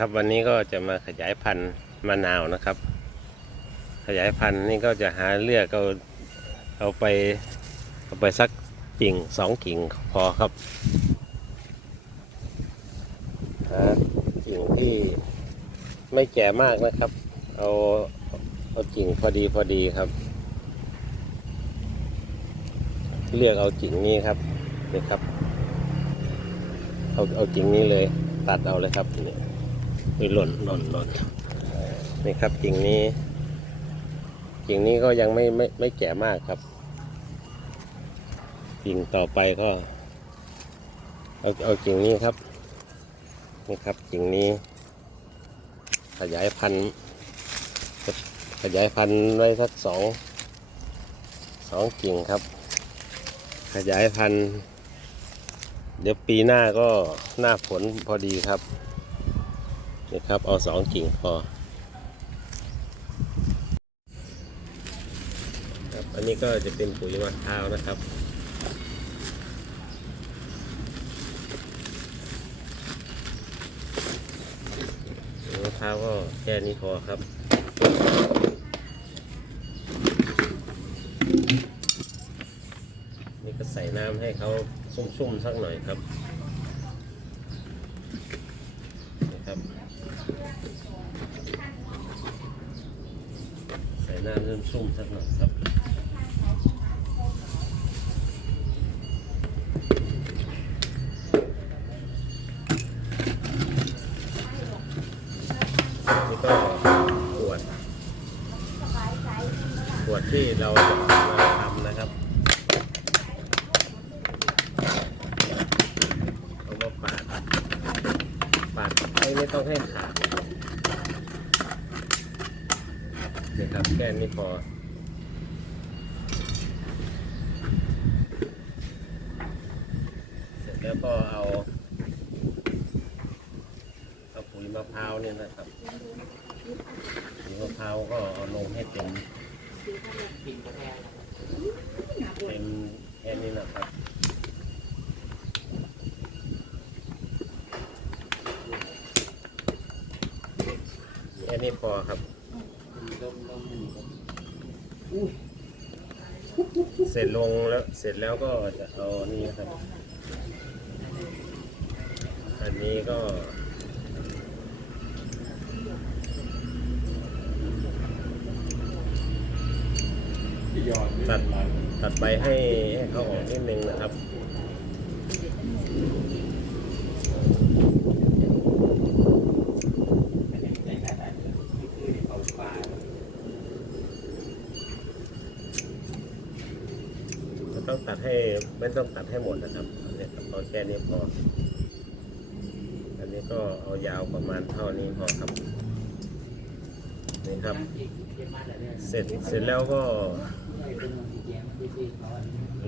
ครับวันนี้ก็จะมาขยายพันธุ์มะนาวนะครับ ขยายพันธุ์นี่ก็จะหาเลือกเอาเอาไปเอาไปสักกิ่งสองกิ่งพอครับหากิ่งที่ไม่แก่มากนะครับ เอาเอากิ่งพอดีพอดีครับ เลือกเอากิ่งนี้ครับนี่ครับ เอาเอากิ่งนี้เลยตัดเอาเลยครับนี่ นี่หล่นหล่นหล่นนี่ครับกิ่งนี้ กิ่งนี้ก็ยังไม่ไม่ไม่แก่มากครับ กิ่งต่อไปก็ เอาเอากิ่งนี้ครับนี่ครับกิ่งนี้ ขยายพันธุ์ขยายพันธุ์ไว้สักสองสองกิ่งครับ ขยายพันธุ์เดี๋ยวปีหน้าก็หน้าฝนพอดีครับ นี่ครับ เอาสองกิ่งพอครับอันนี้ก็จะเป็นปุ๋ยมะพร้าวนะครับมะพร้าวก็แค่นี้พอครับนี่ก็ใส่น้ำให้เขาชุ่มๆสักหน่อยครับนี่ครับ ใส่ น้ำชุ่มๆสักหน่อยครับนี่ก็ขวดขวดที่เราจะมาทำนะครับเอามาปาดปาดไม่ไม่ต้องให้ขาดนี่ ครับแค่พอ เสร็จแล้วก็เอาเอาปุ๋ยมะพร้าวเนี่ยนะครับปุ๋ยมะพร้าวก็เอาลงให้เต็มเต็มแค่นี้นะครับแค่นี้พอครับ เสร็จลงแล้วเสร็จแล้วก็จะเอานี่นะครับ อันนี้ก็ ตัดตัดใบให้ให้เขาออกนิดนึงนะครับ ต้องตัดให้ไม่ต้องตัดให้หมดนะครับอันนี้เอาแค่นี้พอ อันนี้ก็เอายาวประมาณเท่านี้พอครับนี่ครับ เสร็จเสร็จแล้วก็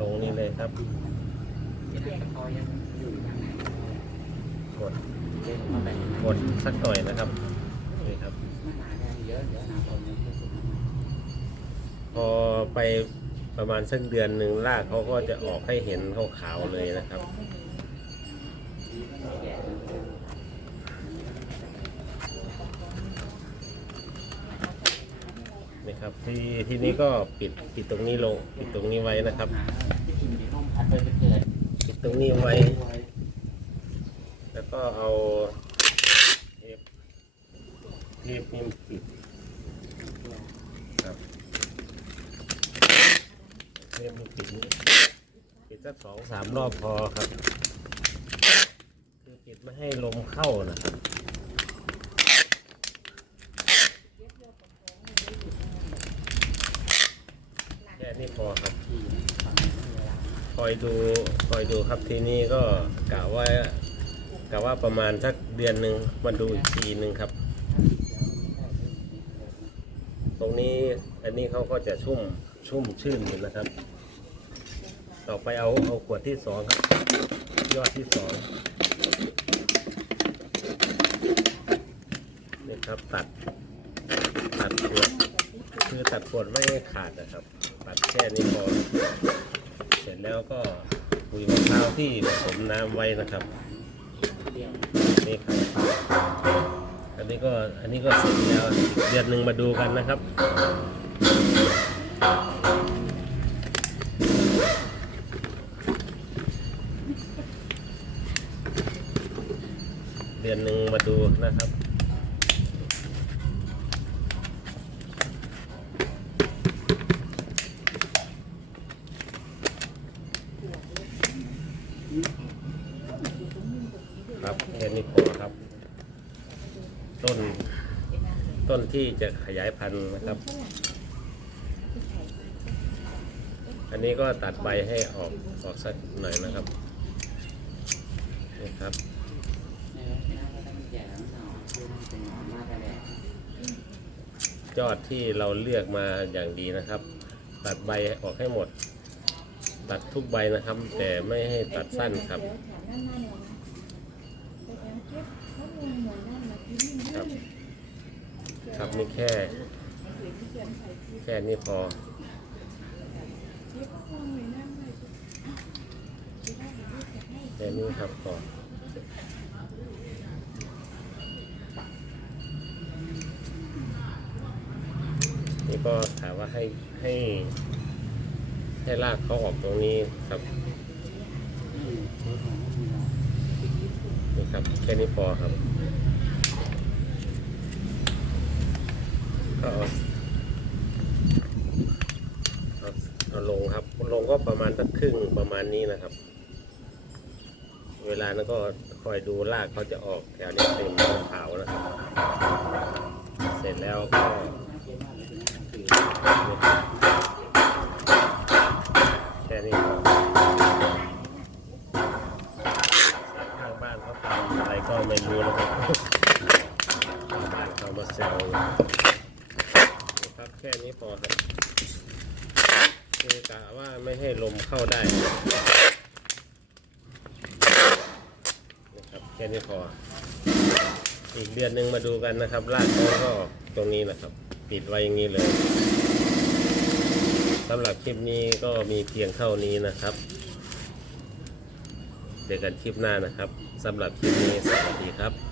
ลงนี่เลยครับกดกดสักหน่อยนะครับนี่ครับ พอไป ประมาณสักเดือนหนึ่งรากเขาก็จะออกให้เห็นขาวๆเลยนะครับนี่ครับที่ที่นี้ก็ปิดปิดตรงนี้ลงปิดตรงนี้ไว้นะครับปิดตรงนี้ไว้ แล้วก็เอาเทปเทปนี่ปิดครับ เทปนี่ปิดนี่ปิดสักสองสามรอบพอครับ คือปิดไม่ให้ลมเข้านะครับแค่นี้พอครับคอยดูคอยดูครับทีนี้ก็กะว่ากะว่าประมาณสักเดือนหนึ่งมาดูอีกทีหนึ่งครับ ตรงนี้อันนี้เขาก็จะชุ่มชุ่มชื่นอยู่นะครับ ต่อไปเอาเอาขวดที่สองครับยอดที่สองนี่ครับตัดตัดขวดคือตัดขวดไม่ให้ขาดนะครับ ตัดแค่นี้พอเสร็จแล้วก็ปุ๋ยมะพร้าวที่ผสมน้ำไว้นะครับนี่ครับอันนี้ก็อันนี้ก็เสร็จแล้วเดือนหนึ่งมาดูกันนะครับ เดือนหนึ่งมาดูนะครับ ครับแค่นี้พอครับ ต้น ต้นที่จะขยายพันธุ์นะครับ อันนี้ก็ตัดใบให้ออกออกสักหน่อยนะครับนี่ครับ ยอดที่เราเลือกมาอย่างดีนะครับ ตัดใบออกให้หมด ตัดทุกใบนะครับ แต่ไม่ให้ตัดสั้นครับครับ ครับนี่แค่ แค่นี้พอแค่นี้ครับพอนี่ก็ถาม ว่าให้ให้ให้ลากเขาออกตรงนี้ครับนี่ครับแค่นี้พอครับ ก็เอาเอาเอาลงครับ ลงก็ประมาณสักครึ่งประมาณนี้นะครับ เวลานั้นก็คอยดูรากเขาจะออกแถวนี้เต็มขาวนะครับ เสร็จแล้วก็แค่นี้พอข้างบ้านเขาทำอะไรก็ไม่รู้นะครับชาวบ้านเขามาแซวอยู่นะ ครับแค่นี้พอครับคือกะว่าไม่ให้ลมเข้าได้นะครับแค่นี้พอ อีกเดือนหนึ่งมาดูกันนะครับรากเขาก็ตรงนี้นะครับ ปิดไว้อย่างนี้เลยสำหรับคลิปนี้ก็มีเพียงเท่านี้นะครับเจอกันคลิปหน้านะครับสำหรับคลิปนี้สวัสดีครับ